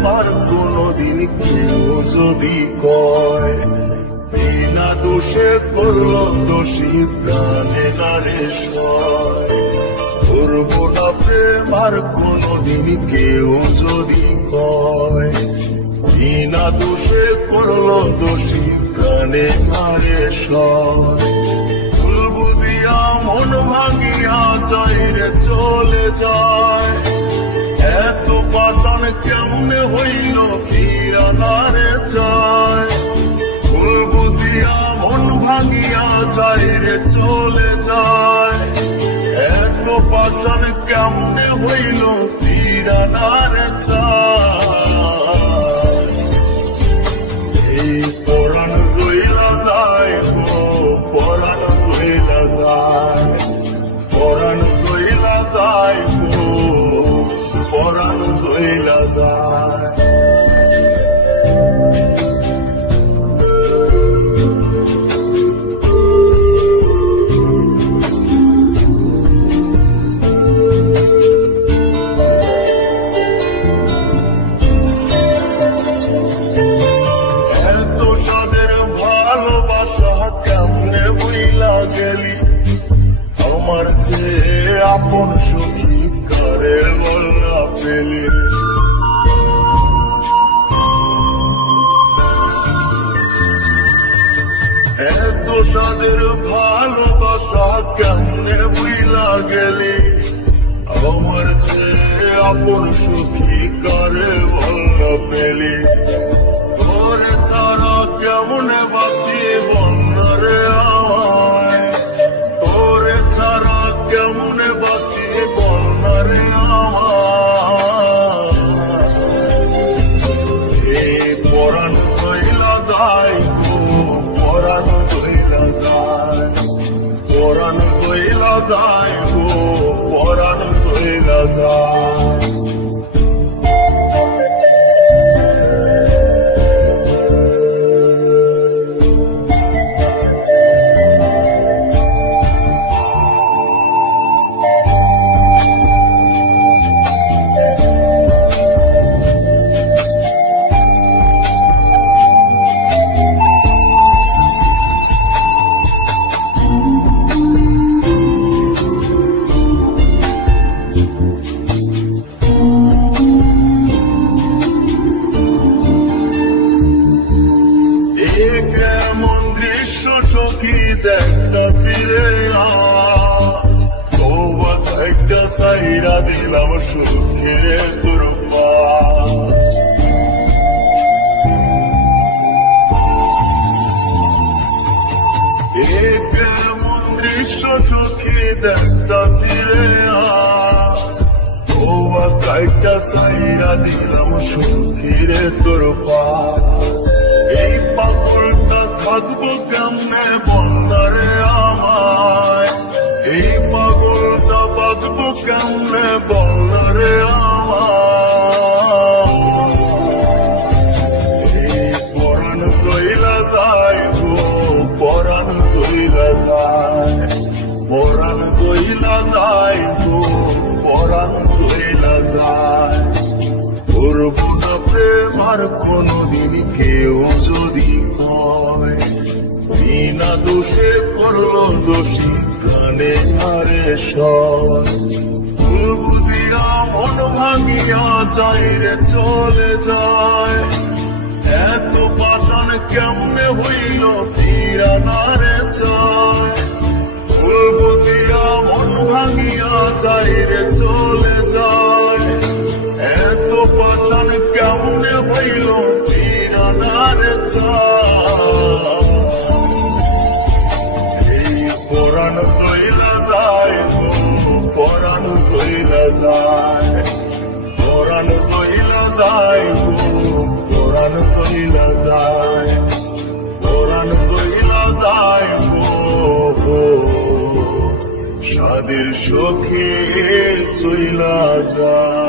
প্রেমার কোনদিন কেউ যদি কয়, বিনা দোষে করল দোষী প্রাণে নারে সয়। না প্রেমার কোনদিন কেউ যদি কয়, বিনা দোষে করল দোষী প্রাণে মারে সয়। দিয়া মন ভাঙিয়া যায় রে চলে যায়। কেমনে হইল ফিরানারে চায় ফুলবু দিয়া মন ভাঙিয়া যাই রে চলে যায় এত পাষাণ কেমনে হইল ফিরানারে চায় এত সাদের ভালোবাসা কেমনে বইলা গেলি? আমার চেয়ে আপন সখী কারে বল্লা পেলি? তোরে ছাড়া কেমনে বাঁচি বন্যারে আমায়? তোরে ছাড়া কেমনে বাঁচি বন্যারে আমায়? এই পরাণ দইলা দায় গো পরাণ দায় পরাণ দইলা দায় গো পরাণ দইলা সখী দেখতা ফিরে আজ। তোবা একটা সাইরা দিলাম সুখের এ কেমন দৃশ্য চোখে দেখতা ফিরে আজ। তোবা কাইটা সাইরা দিলাম সুখের পাশ এই পাগলটা থাকব কেমনে বন্দারে আমায়? এই পাগলটা বাঁচবো কেমনে বন্দারে এই পরাণ কইলা দায় গো, পরাণ কইলা দায় পরাণ কইলা দায় গো, পরাণ কইলা দায় করব কোনদিন বিনা দোষে করল দোষী প্রাণে আরে সয় ফুলবু দিয়া মন ভাঙিয়া যায় রে চলে যায়। এত পাষাণ কেমনে হইল ফিরানারে চায় ফুলবু দিয়া মন ভাঙিয়া যায় রে চলে যায়। এত পাষাণ কেমনে হইল ফিরানারে চায় পরাণ দায় পরাণ কইলা দায় গো পরাণ দায় পরাণ কইলা দায় সাদের সখী চইলা যায়